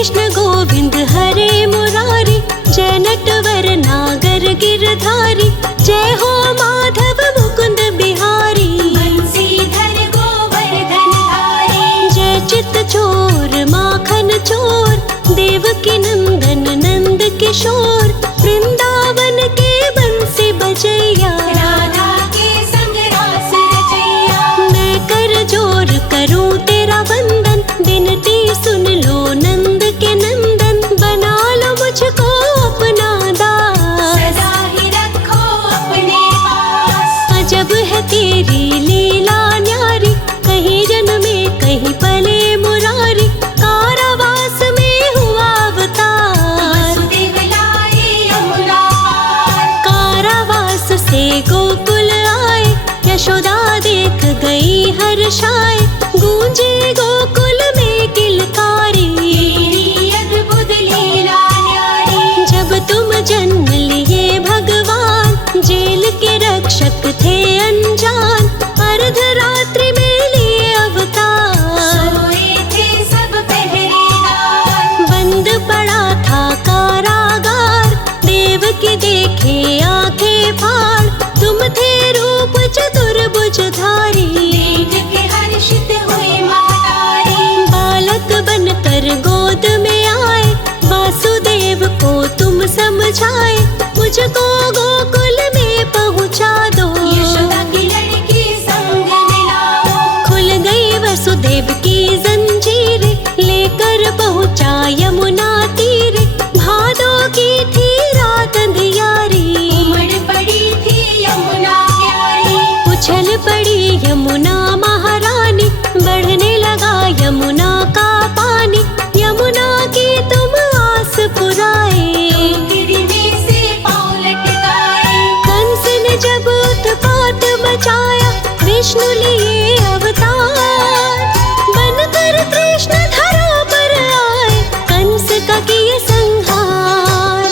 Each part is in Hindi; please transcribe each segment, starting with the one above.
कृष्ण गोविंद हरे मुरारी, जय नटवर नागर गिरधारी, जय हो माधव मुकुंद बिहारी। बंसीधर गोवर्धन धारी, जय चित चोर माखन चोर, देवकी नंदन नंद किशोर, वृंदावन के बंसी बजैया, राधा के संग रास रचैया। मैं कर जोर करूं तेरा वंदन, विनती सुन लो नंद के नंदन, बना लो मुझको अपना दास, सदा ही रखो अपने पास। अजब है तेरी लीला न्यारी, कहीं जन्मे कहीं पले मुरारी, कारावास में हुआ अवतार, वसुदेव लाए यमुना पार। कारावास से गोकुल आए, यशोदा देख गई हर्षाए, गूंजे गोकुल में किलकारी, तेरी अद्भुत लीला न्यारी। जब तुम जन्म लिए भगवान, जेल के रक्षक थे अनजान, अर्धरात्रि में लिए अवतार, सोए थे सब पहरेदार। बंद पड़ा था कारागार, देव की देखे आंखें फाड़, तुम थे रूप चतुर्भुजधारी, देख के हर्षित हुई महतारी। बालक बनकर गोद में आए, वासुदेव को तुम समझाए, मुझको गोकुल में पहुंचा दो, यशोदा की लड़की संग मिलाओ। खुल गई वसुदेव की जंजीरें, लेकर पहुंचा यमुना तीरे, भादों की थी रात अंधियारी, उमड़ पड़ी थी यमुना प्यारी। उछल पड़ी यमुना महारानी, बढ़ने लगा यमुना का पानी, यमुना की तुम आस पुराए, गिरने से पाँव लटकाए। कंस ने जब उत्पात मचाया, विष्णु लिए अवतार, बनकर कृष्ण धरा पर आए, कंस का किए संहार।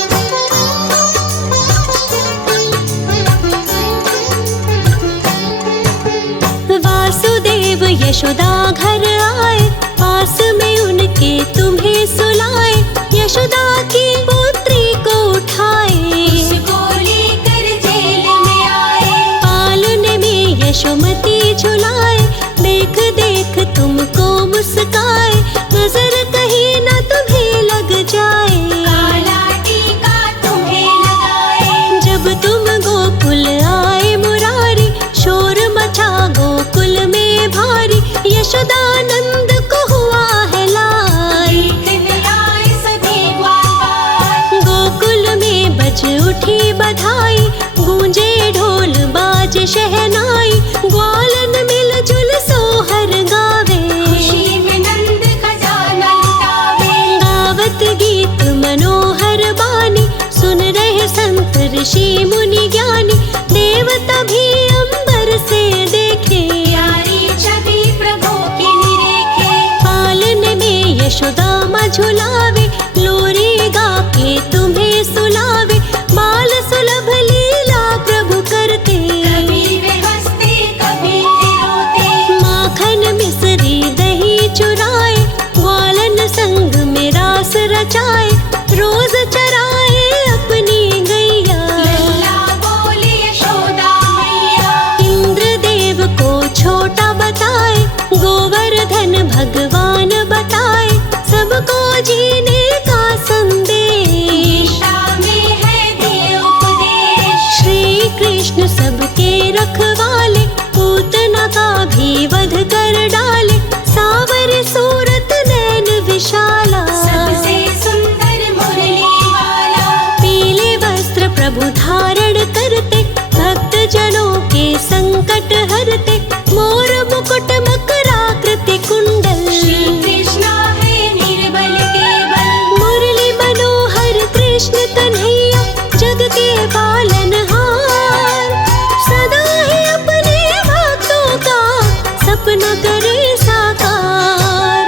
वासुदेव यशोदा घर आए, पास में उनके तुम्हें सुलाए, यशोदा की पुत्री को उठाए, उसको लेकर जेल में आए। पालने में यशोमती झुलाए, देख देख तुमको मुस्काए, नजर कहीं न तुम्हें लग जाए, काला टीका तुम्हें लगाए। जब तुम गोकुल आए मुरारी, शोर मचा गोकुल में भारी, यशोदानंद को हुआ है लाल, देखने आए सभी ग्वालवाल। गोकुल में बज उठी बधाई, गूंजे ढोल बाज शहनाई, ग्वालन मिलजुल सोहर गावे, खुशी में नंद खजाना लुटावे। गावत गीत मनोहर बानी, सुन रहे संत ऋषि मुनि ज्ञानी, देवता भी अंबर से देखे, प्यारी छवि प्रभु की निरेखे। पालन में यशोदा माँ झुलावे, लोरी गा के तुम्हें सुलावे, बाल सुलभ लीला प्रभु करते, कभी वे हंसते कभी वे रोते। माखन मिश्री दही चुराए, ग्वालन संग में रास रचाए, रोज चराए अपनी गैया, लल्ला बोले यशोदा मैया। इंद्रदेव को छोटा बताए, गोवर्धन भगवान बताए, सबको जीने का संदेश, गीता में है दिए उपदेश। श्री कृष्ण सबके रखवाले, पूतना का भी वध कर डाले, सावर सूरत नैन विशाला, सबसे सुंदर मुरली वाला। पीले वस्त्र प्रभु धारण करते, भक्त जनों के संकट हरते, मोर मुकुट मकराकृति कुंडल, श्री कृष्ण है निर्बल केवल। मुरली मनोहर कृष्ण कन्हैया, जग के पालनहार, सदा ही अपने भक्तों का सपना करे साकार।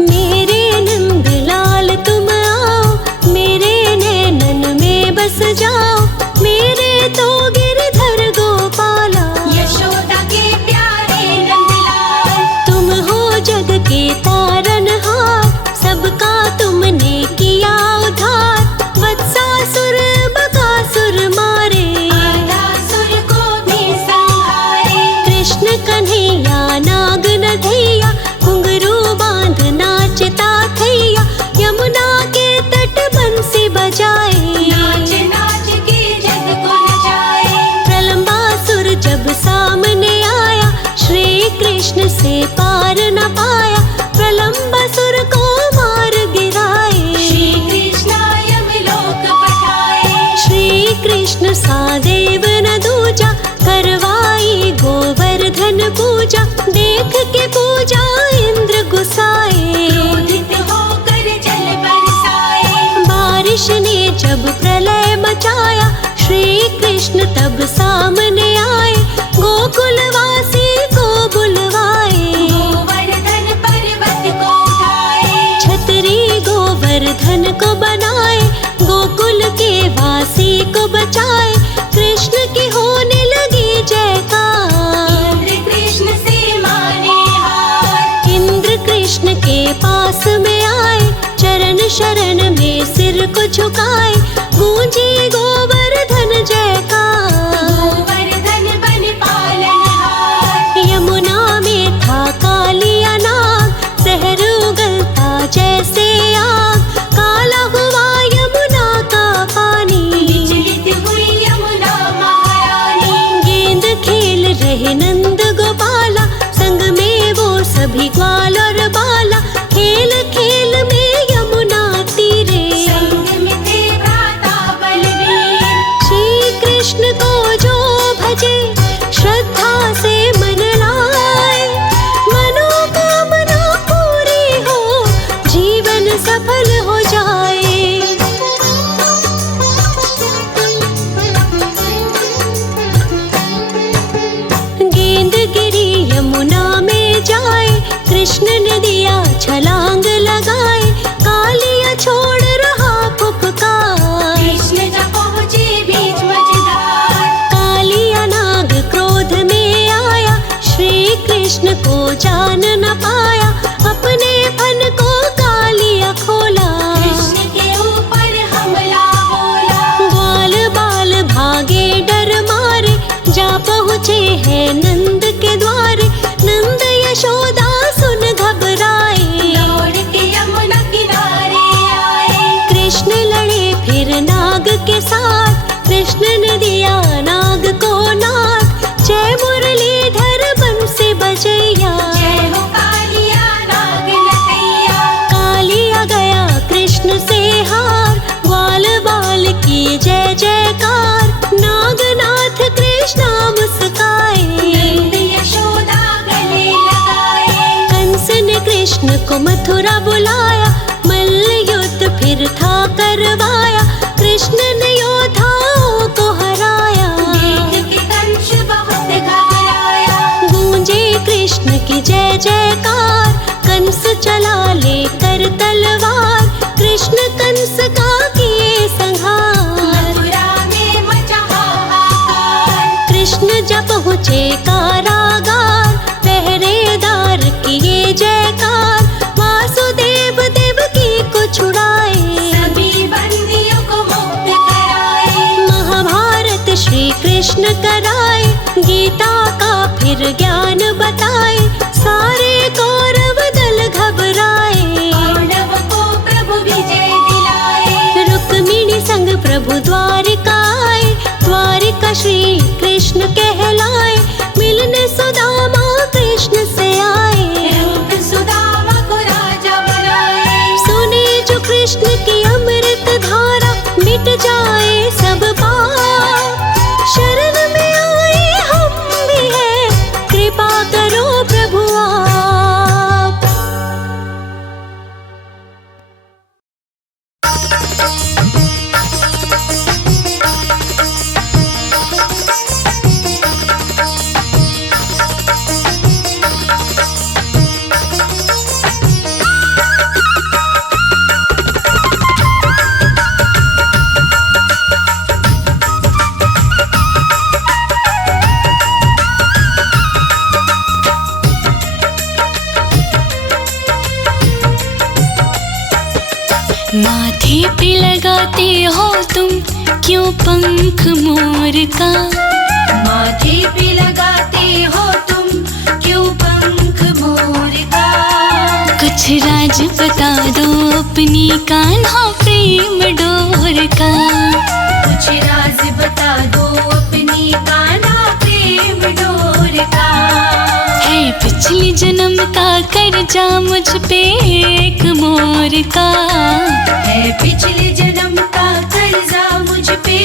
मेरे नंद लाल तुम आओ, मेरे नैनन में बस जाओ, मेरे तो गिरधर गोपाला, यशोदा के प्यारे से पार न पाया, प्रलंबासुर को मार गिराए। श्री कृष्ण यमलोक पठाए। श्री कृष्ण सादेव न दूजा, करवाई गोवर्धन पूजा। देख के पूजा इंद्र गुस्साए, क्रोधित होकर जल बरसाए। बारिश ने जब प्रलय मचाया, श्री कृष्ण तब सामने आए। गोकुलवासी को बुलवाए, गोवर्धन पर्वत को उठाए। छतरी गोवर्धन को बनाए, गोकुल के वासी को बचाए। कृष्ण की होने लगी जयकार, इंद्र कृष्ण से माने हार। इंद्र कृष्ण के पास में आए, चरण शरण में सिर को झुकाए। गूंजी गोवर्धन जयकार, गोवर्धन बन पालनहार। यमुना में था कालिया नाग, जहर उगलता जैसे आग। काला हुआ यमुना का पानी, विचलित हुई यमुना महारानी। गेंद खेल रहे नंद गोपाला, संग में वो सभी ग्वाल और बाला। खेल खेल में यमुना तीरे, संग में थे भ्राता बलवीर। श्री कृष्ण को जो भजे, श्रद्धा से मन लाए। मनोकामना पूरी हो, जीवन सफल हो जाए। गेंद गिरी यमुना में जाए, कृष्ण ने दिया छलांग लगाए। कालिया छोड़ रहा फुफकार, कृष्ण जब पहुँचे बीच मझधार। कालिया नाग क्रोध में आया, श्री कृष्ण को जान न पाया। अपने फन को कालिया खोला, कृष्ण के ऊपर हमला बोला। ग्वाल बाल भागे डर मारे, जा पहुँचे हैं नंद के द्वारे। नंद यशोदा सुन घबराए, दौड़ के यमुना किनारे आए। कृष्ण लड़े फिर नाग के साथ, कृष्ण ने दिया नाग को नाथ। जय मुरलीधर बंसी बजैया, जय हो कालिया नाग नटैया। कालिया गया कृष्ण से हार। ग्वाल बाल की जय जयकार, नागनाथ कृष्णा मुस्काए। नंद यशोदा गले लगाए। कंस ने कृष्ण को मथुरा बुलाया, मल्ल युद्ध फिर था करवाया। कृष्ण ने योद्धाओं को हराया, देख के कंस बहुत घबराया। गूंजे कृष्ण की जय जयकार। कंस चला लेकर तलवार, कृष्ण कंस का किए संहार। मथुरा में मचा हाहाकार। कृष्ण जब पहुँचे कारागार, पहरेदार किए जयकार। वासुदेव देवकी को छुड़ाए, सभी बंदियों को मुक्त कराए। महाभारत श्री कृष्ण कराए। गीता का फिर ज्ञान बताए, सारे कौरव दल घबराए। पांडव को प्रभु विजय दिलाए। रुक्मिणी संग प्रभु द्वारिका आए, द्वारिका श्री कृष्ण कहलाए। मिलने सुदामा कृष्ण से आए, रंग सुदामा को राजा बनाए। सुने जो कृष्ण की अमृत धारा, मिट जाए सब पाप। शरण में आए हम भी हैं, कृपा करो प्रभु आप। माथे पे लगाते हो तुम क्यों पंख मोर का? माथे पे लगाते हो तुम क्यों पंख मोर का? कुछ राज बता दो अपनी कान्हा प्रेम डोर का। कुछ राज बता दो अपनी कान्हा प्रेम डोर का। है पिछली जन्म का कर्जा मुझ पे एक मोर का, है पिछले जन्म का कर्जा मुझ पे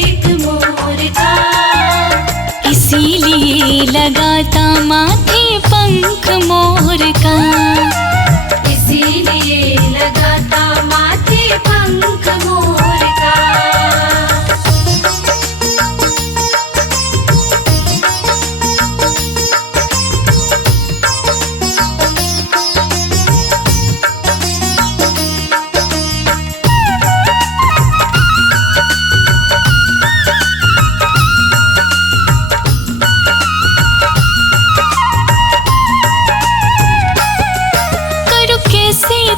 एक मोर का। इसीलिए लगाता माथे पंख मोर का, इसीलिए लगाता माथे पंख मोर का।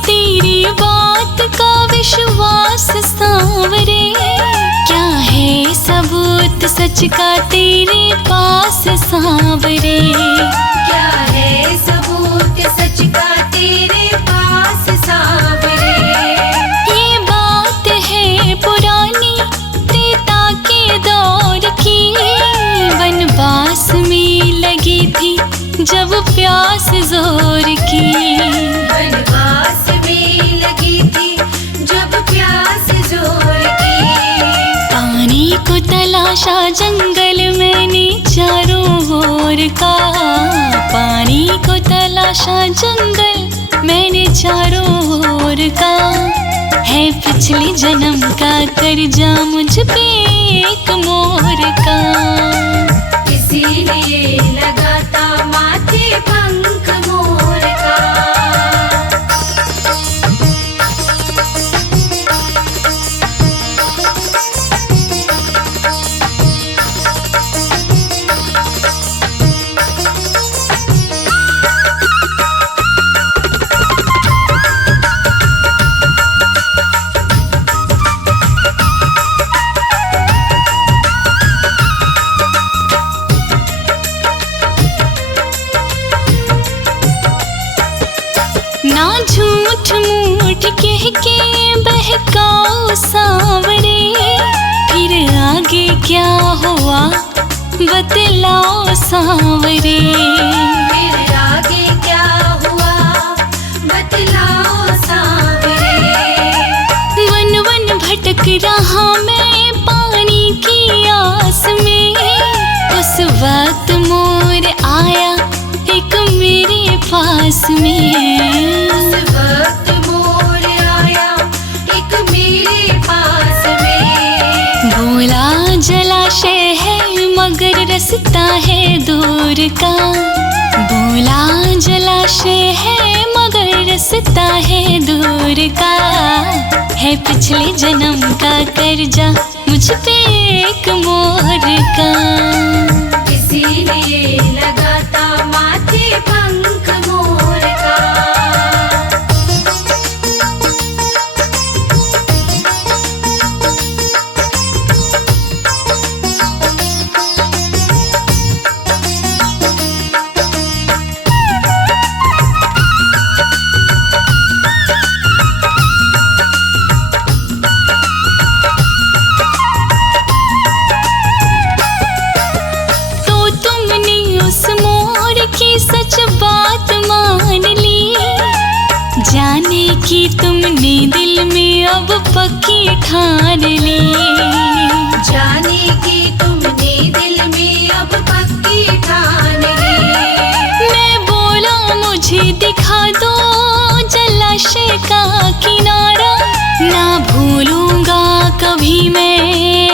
तेरी बात का विश्वास सांवरे, क्या है सबूत सच का तेरे पास सांवरे, क्या है सबूत सच का तेरे पास सांवरे। ये बात है पुरानी त्रेता के दौर की, वनवास में लगी थी जब प्यास जोर की, वनवास में लगी थी जब प्यास जोर की। पानी को तलाशा जंगल मैंने चारों ओर का, पानी को तलाशा जंगल मैंने चारों ओर का, है पिछले जन्म का कर्जा मुझ पे एक मोर का। इसीलिए लगाता माथे पंख मोर का। ना झूठ मूठ कह के बहकाओ सांवरे, फिर आगे क्या हुआ बतलाओ सांवरे, फिर आगे क्या हुआ बतलाओ सांवरे। वन वन भटक रहा मैं पानी की आस में, उस वक्त मोर आया एक मेरे पास में, उस वक्त मोर आया एक मेरे पास में। बोला जलाशय है मगर रास्ता है दूर का, बोला जलाशय है मगर रास्ता है दूर का, है पिछले जन्म का कर्जा मुझ पे एक मोर का। इसीलिए लगाता माथे पंख मोर का। सच बात मान ली, जाने की तुमने दिल में अब पक्की ठान ली, जाने की तुमने दिल में अब पक्की ठान ली। मैं बोला मुझे दिखा दो जलाशय का किनारा, ना भूलूंगा कभी मैं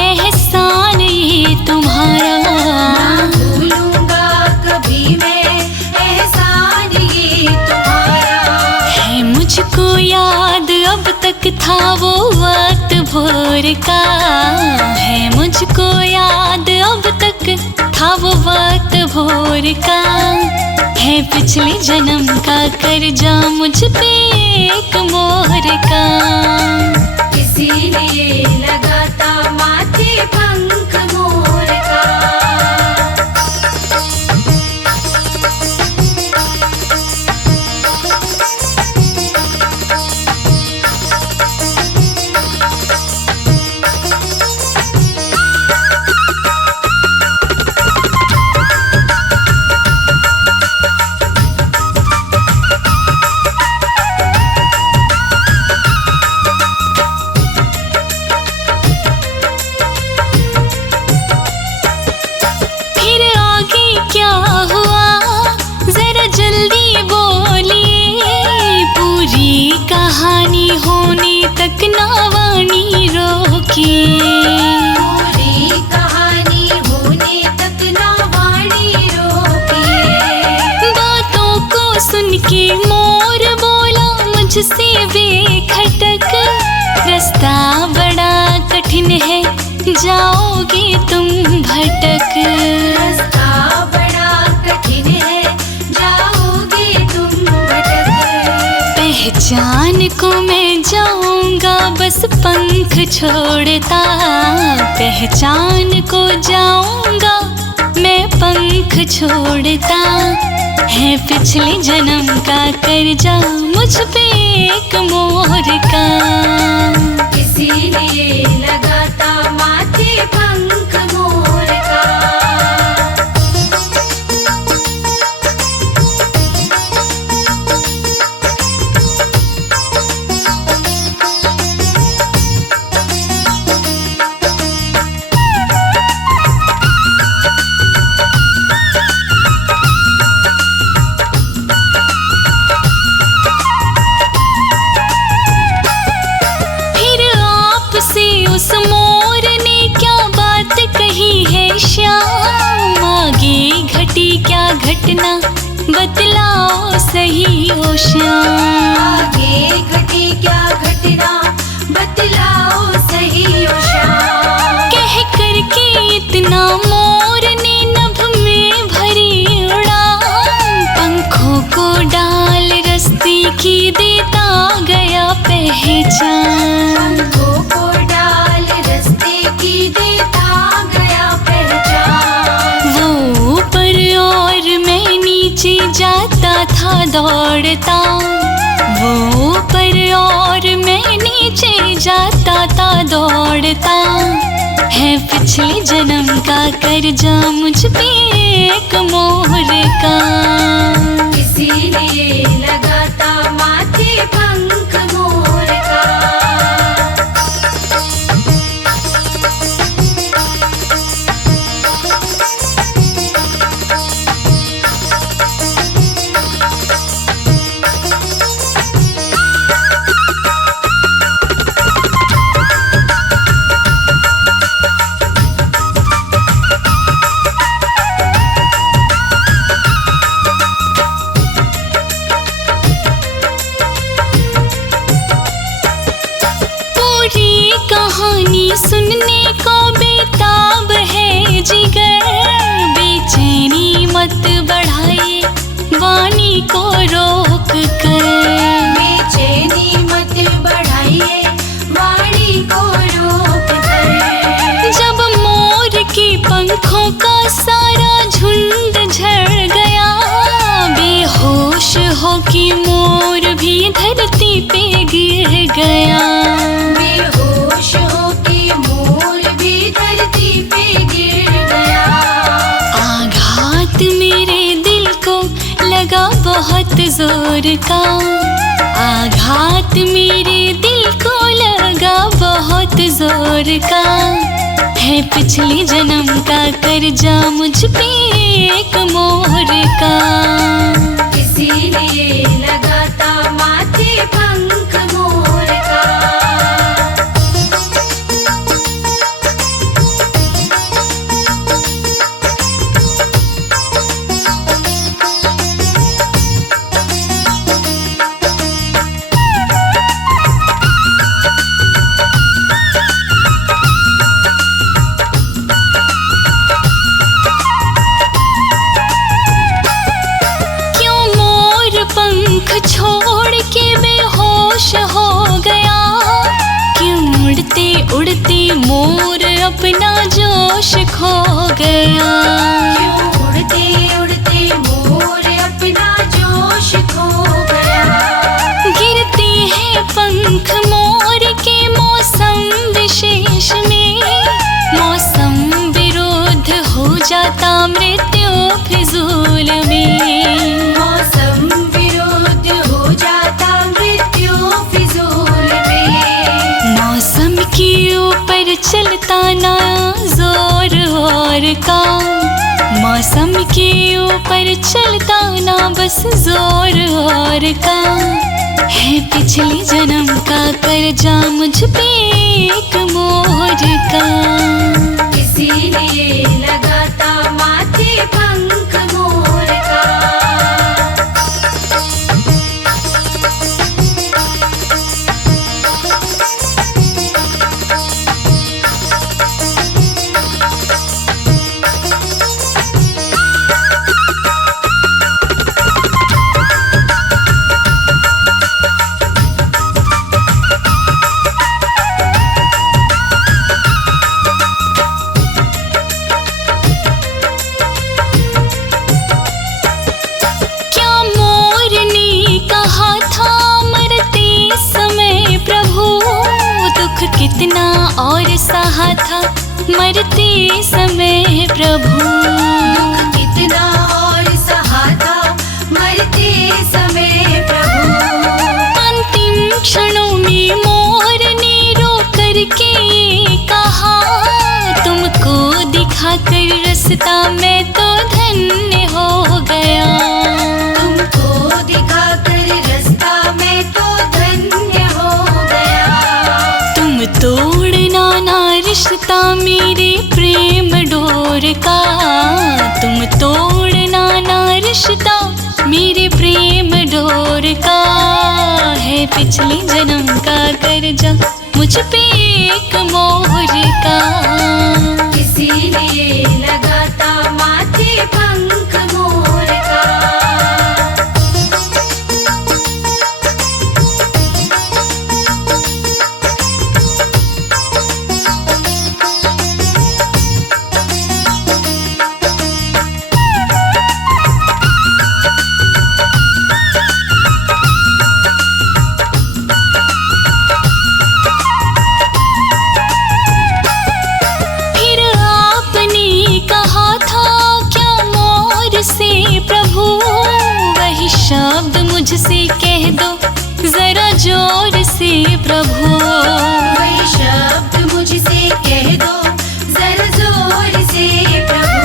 एहसान ये तुम्हारा, ना भूलूंगा कभी मैं एहसान ये तुम्हारा। है मुझको याद अब तक था वो वक्त भोर का, है मुझको याद अब तक था वो वक्त भोर का, है पिछले जन्म का कर्जा मुझ पे एक मोर का। इसीलिए लगाता माथे पंख मोर का। पूरी कहानी होने तक ना वाणी रोकिए। बातों को सुन के मोर बोला मुझसे वे खटक, रास्ता बड़ा कठिन है जाओगे तुम भटक। रास्ता बड़ा कठिन है जाओगे तुम भटक। पहचान को मैं जाऊंगा बस पंख छोड़ता, पहचान को जाऊंगा मैं पंख छोड़ता। है पिछले जन्म का कर्जा मुझ पे एक मोर का, इसीलिए लगाता माथे पंख मोर का। उस मोर ने क्या बात कही है श्याम, आगे घटी क्या घटना बतलाओ सही ओ श्याम। आगे घटी क्या घटना बतलाओ सही ओ श्याम। कह करके इतना मोर ने नभ में भरी उड़ान, पंखों को डाल रस्ते की देता गया पहचान। पंखों को की देता गया पहचान। वो ऊपर और मैं नीचे जाता था दौड़ता, वो ऊपर और मैं नीचे जाता था दौड़ता। है पिछले जन्म का कर्जा मुझ पे एक मोर का, इसीलिए लगाता माथे पंख मोर का। कहानी सुनने को बेताब है जिगर, बेचैनी मत बढ़ाइए वाणी को रोक कर। बेचैनी मत बढ़ाइए वाणी को रोक कर। जब मोर के पंखों का सारा झुंड झड़ गया, बेहोश हो के मोर भी धरती पे गिर गया। बेहोश हो के मोर भी धरती पे गिर गया। आघात मेरे दिल को लगा बहुत जोर का, आघात मेरे दिल को लगा बहुत जोर का। है पिछले जन्म का कर्जा मुझ पे एक मोर का, इसीलिए लगाता माथे पंख मोर का। पंख छोड़ के बेहोश हो गया, क्यों उड़ते उड़ते मोर अपना जोश खो गया। क्यों उड़ते उड़ते मोर अपना जोश खो गया। गिरते हैं पंख मोर के मौसम विशेष में, मौसम विरोध हो जाता मृत्यु फिजूल में। मौसम विरोध हो जाता मृत्यु फिजूल में। मौसम के ऊपर चलता ना जोर और का, मौसम के ऊपर चलता ना बस जोर और का। है पिछले जन्म का कर्जा मुझ पे एक मोर का, इसीलिए लगाता माथे पंख मोर का। क्या मोर ने कहा था मरते समय प्रभु, दुख कितना और सहा था मरते समय प्रभु। दुख कितना और सहा था मरते समय प्रभु। अंतिम क्षणों में मोर ने रो करके कहा, तुमको दिखाकर रास्ता मैं तो धन्य हो गया। तुमको दिखाकर रास्ता मैं तो धन्य हो गया। तुम तोड़ना ना रिश्ता मेरे प्रेम डोर का, तुम तोड़ना ना रिश्ता मेरे प्रेम डोर का। है पिछले जन्म का कर्जा मुझ पे एक मोर का, इसीलिए लगाता माथे पंख मोर का। फिर आपने कहा था क्या मोर से प्रभु, वही शब्द मुझसे कह दो जरा जोर से प्रभु। वही शब्द मुझसे कह दो जरा जोर से प्रभु।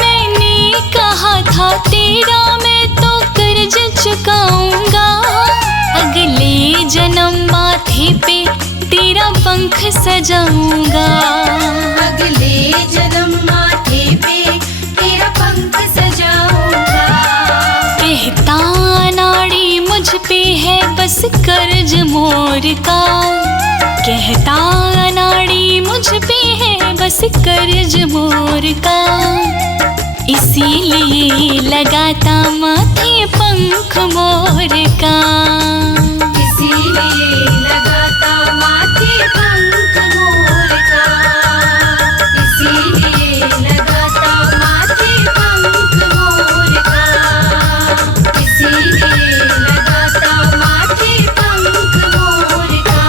मैंने कहा था तेरा मैं तो कर्ज चुकाऊंगा, अगले जन्म माथे पे तेरा पंख सजाऊंगा। अगले जन्म माथे पे तेरा पंख सजाऊंगा। कहता नाड़ी मुझ पे है बस कर्ज मोर का, कहता नाड़ी मुझ पे है बस कर्ज मोर का। इसीलिए लगाता माथे पंख मोर का, इसीलिए लगाता माथे पंख मोर का। इसीलिए लगाता माथे पंख मोर का। इसीलिए लगाता माथे पंख मोर का।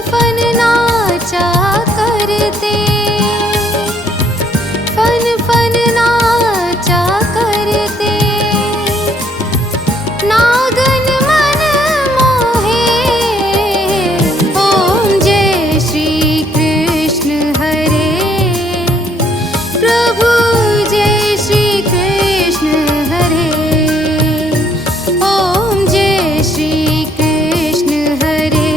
फन नाचा करते, फन फन नाचा करते। नागन मन मोहे, ओम जय श्री कृष्ण हरे। प्रभु जय श्री कृष्ण हरे। ओम जय श्री कृष्ण हरे।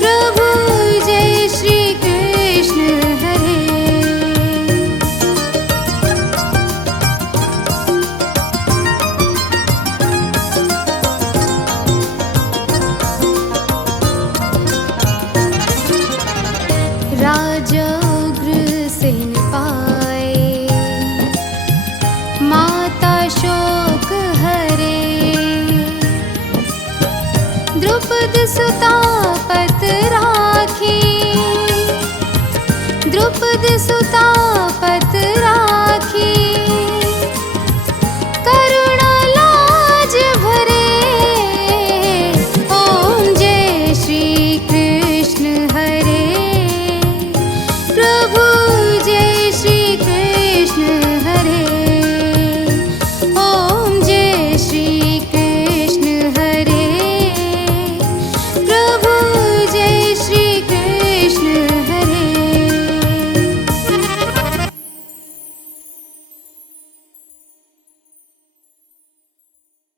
प्रभु जय श्री कृष्ण हरे। राज